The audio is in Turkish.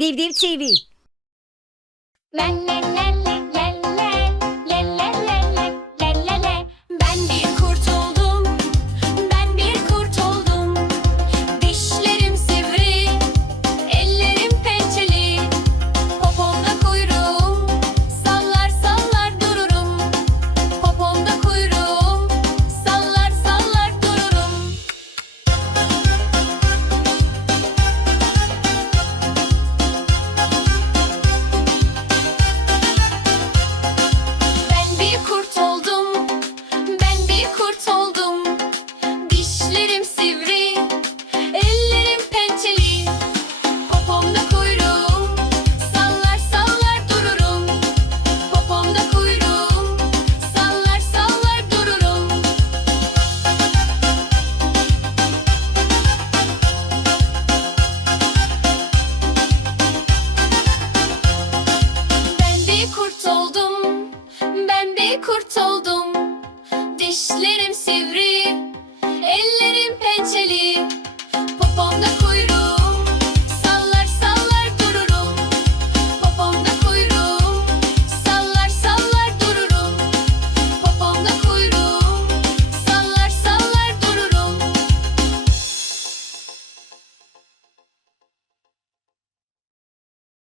Div Div TV. bir kurt oldum. Ben bir kurt oldum. Dişlerim sivri Ellerim